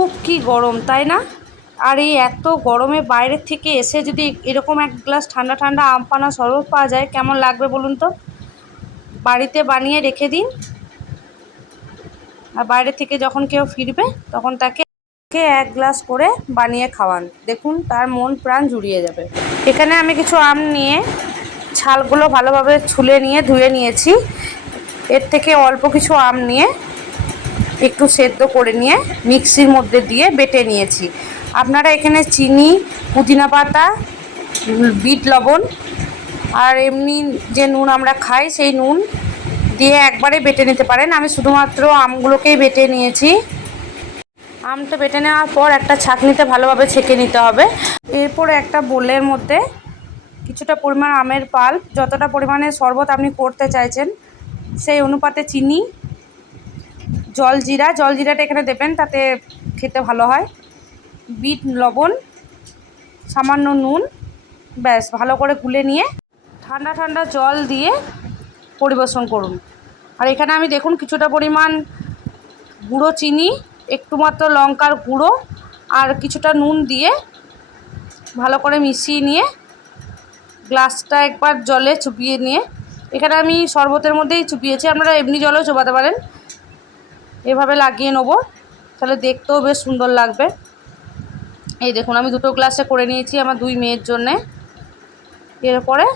উফ কি গরম, তাই না? আর এই এত গরমে বাইরের থেকে এসে যদি এরকম এক গ্লাস ঠান্ডা ঠান্ডা আম পানা শরবত পাওয়া যায় কেমন লাগবে বলুন তো। বাড়িতে বানিয়ে রেখে দিন, আর বাইরে থেকে যখন কেউ ফিরবে তখন তাকে এক গ্লাস করে বানিয়ে খাওয়ান, দেখুন তার মন প্রাণ জুড়িয়ে যাবে। এখানে আমি কিছু আম নিয়ে ছালগুলো ভালোভাবে ছুলে নিয়ে ধুয়ে নিয়েছি। এর থেকে অল্প কিছু আম নিয়ে একটু সেদ্ধ করে নিয়ে মিক্সির মধ্যে দিয়ে বেটে নিয়েছি। আপনারা এখানে চিনি, পুদিনা পাতা, বিট লবণ আর এমনি যে নুন আমরা খাই সেই নুন দিয়ে একবারে বেটে নিতে পারেন। আমি শুধুমাত্র আমগুলোকেই বেটে নিয়েছি। আমটা বেটে নেওয়ার পর একটা ছাঁকনিতে ভালোভাবে ছেঁকে নিতে হবে। এরপর একটা বোলের মধ্যে কিছুটা পরিমাণ আমের পাল্প, যতটা পরিমাণে শরবত আপনি করতে চাইছেন সেই অনুপাতে চিনি, জলজিরাটা এখানে দেবেন, তাতে খেতে ভালো হয়, বিট লবণ, সামান্য নুন, ব্যাস ভালো করে গুলে নিয়ে ঠান্ডা ঠান্ডা জল দিয়ে পরিবেশন করুন। আর এখানে আমি দেখুন কিছুটা পরিমাণ গুঁড়ো চিনি, একটু মাত্র লঙ্কার গুঁড়ো আর কিছুটা নুন দিয়ে ভালো করে মিশিয়ে নিয়ে গ্লাসটা একবার জলে চুবিয়ে নিয়ে, এখানে আমি শরবতের মধ্যেই চুবিয়েছি, আপনারা এমনি জলেও চোবাতে পারেন, এভাবে লাগিয়ে নেবো, তাহলে দেখতেও বেশ সুন্দর লাগবে। এই দেখুন আমি দুটো গ্লাসে করে নিয়েছি আমার 2 মেয়ের জন্যে। এরপরে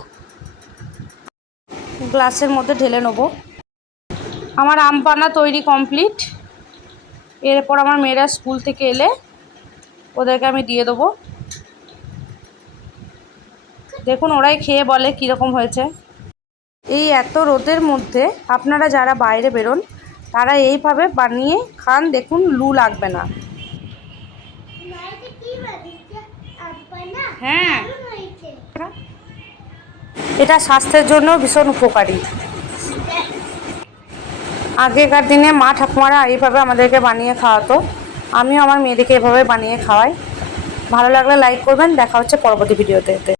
গ্লাসের মধ্যে ঢেলে নেব। আমার আম পানা তৈরি কমপ্লিট। এরপর আমার মেয়েরা স্কুল থেকে এলে ওদেরকে আমি দিয়ে দেবো। দেখুন ওরাই খেয়ে বলে কীরকম হয়েছে। এই এত রোদের মধ্যে আপনারা যারা বাইরে বেরোন তারা এইভাবে বানিয়ে খান, দেখুন লু লাগবে না। হ্যাঁ, এটা স্বাস্থ্যের জন্য ভীষণ উপকারী। আগেকার দিনে মা ঠাকুমারা এইভাবে আমাদেরকে বানিয়ে খাওয়াতো, আমিও আমার মেয়েদেরকে এভাবে বানিয়ে খাওয়াই। ভালো লাগলে লাইক করবেন, দেখা হচ্ছে পরবর্তী ভিডিওতে।